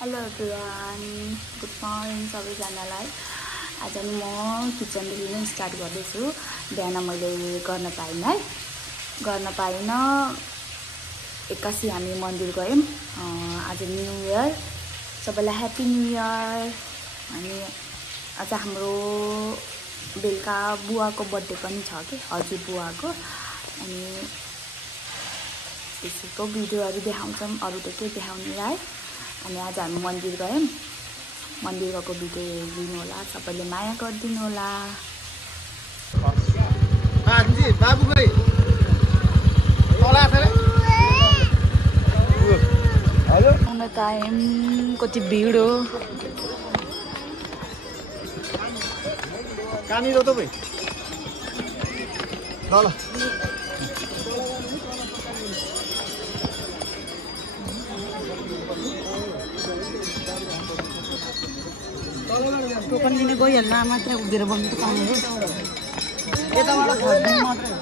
Hello everyone, good morning सबैजनालाई। आज नि म किचनदेखि नै स्टार्ट गर्दैछु। बिहान मैले गर्न पाइनँ। एक्कासी हामी मन्दिर गयौँ। आज न्यू इयर, सबैलाई ह्याप्पी न्यू इयर। अनि आज हाम्रो बेलुका बुवाको बर्थडे पनि छ कि, हजुर बुवाको। अनि त्यसैको भिडियोहरू देखाउँछौँ, अरू त के देखाउनुलाई। अनि आज हामी मन्दिर गयौँ। मन्दिर गएको भिडियो हेरिदिनु होला, सबैले माया गरिदिनु होला। टाइम कति भिड हो। कहाँनिर तपाईँ? ल टोकन लिने गइहाल्न, मात्रै उभिएर बस्नु त काम हो। यताबाट खर्दिनु मात्रै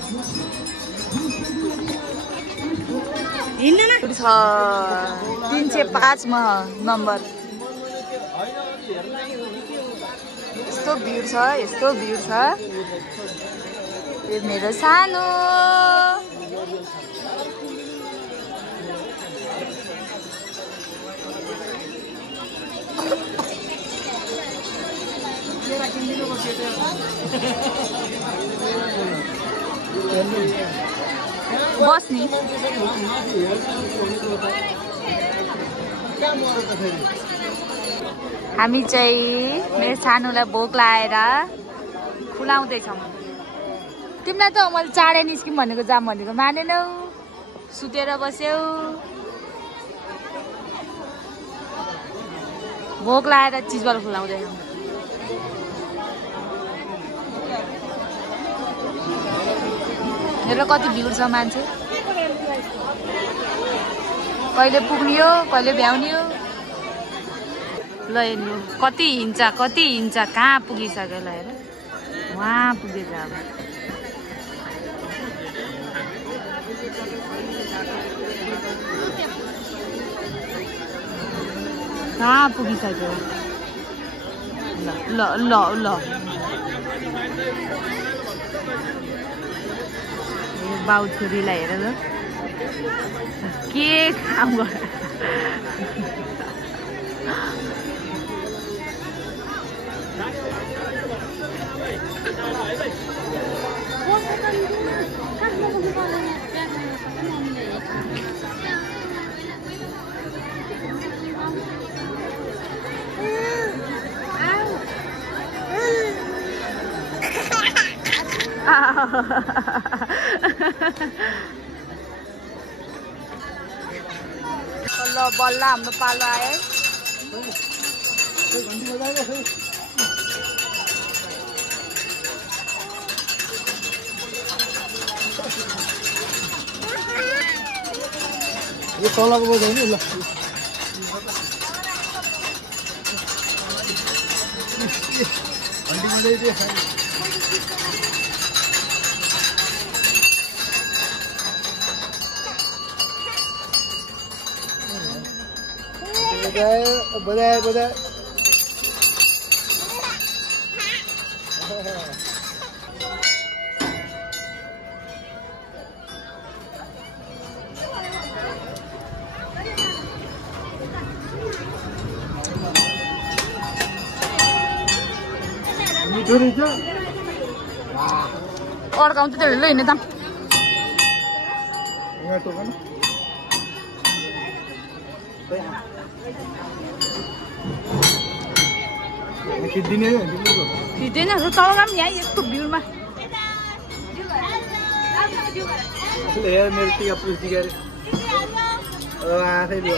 हिँड्दैन। 305 मा नम्बर। यस्तो भिड छ। यो मेरो सानो बस्नी। हामी चाहिँ मेरो सानोलाई भोक लाएर खुलाउँदैछौँ। तिमीलाई त मैले चाँडै निस्किम भनेको, जाम भनेको मानेनौ, सुतेर बस्यौ। भोक लाएर चिजबाल खुलाउँदैछौँ। हेर कति भिड छ मान्छे। कहिले पुग्ने हो, कहिले भ्याउने हो। ल हेर्नु कति हिँड्छ, कहाँ पुगिसक्यो। ल हेर उहाँ पुगेछ। अब कहाँ पुगिसक्यो। ल ल ल बाउ छोरीलाई हेर ल के काम गर। ल बल्ल हाम्रो पालो आयो। यो तलको बजाउनु ल। घन्टी बजाइदिए बजाए मिठो रहेछ। अड्काउँछ त्यो ल हिँड्ने त। यहाँ टोकन खिच्दैन तलमा पनि यहाँ यस्तो भिडमा। हेर मेरो टिका पुस्ती गरे आफै दियो।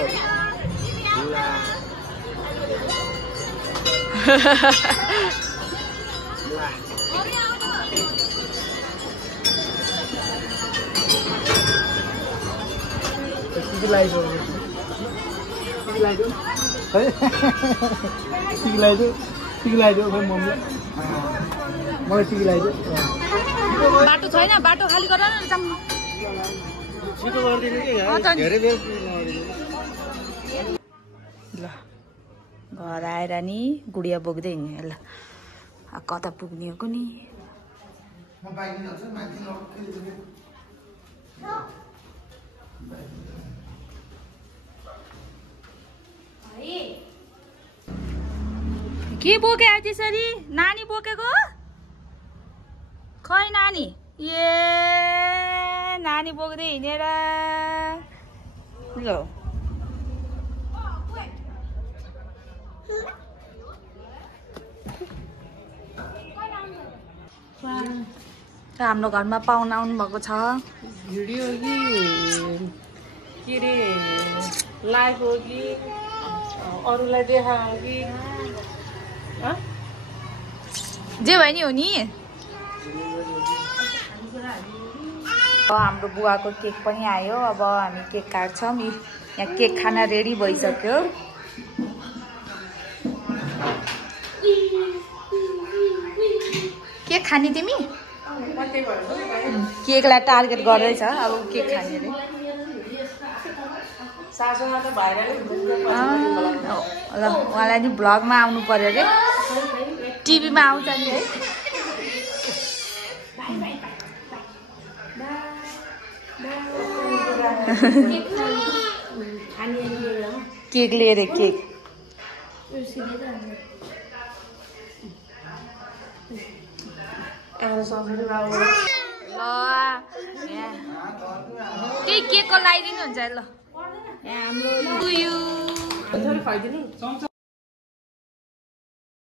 सिकिलाइदियो खै मम्मीलाई। मलाई सिकिलाइदियो। बाटो छैन, बाटो खाली गर न। छिटो गरिदिनु कि धेरै बेर ल। घर आएर नि गुडिया बोक्दै हिँड्ने ल कता पुग्ने हो कुनी के बोके आयो त्यसरी नानी बोकेको खै नानी ए नानी बोक्दै हिँडेर ल हाम्रो घरमा पाहुना आउनु भएको छ भिडियो कि के रे लाइभ हो कि अरूलाई देखाऊ कि जे भयो नि हो नि हाम्रो बुवाको केक पनि आयो अब हामी केक काट्छौँ यहाँ केक खाना रेडी भइसक्यो केक खाने तिमी केकलाई टार्गेट गर्दैछ अब केक खाने रे ल उहाँलाई नि भ्लगमा आउनु पर्यो अरे टिभीमा आउँछ नि है केक लिएर केक ल केही केकको लगाइदिनु हुन्छ ल हाम्रो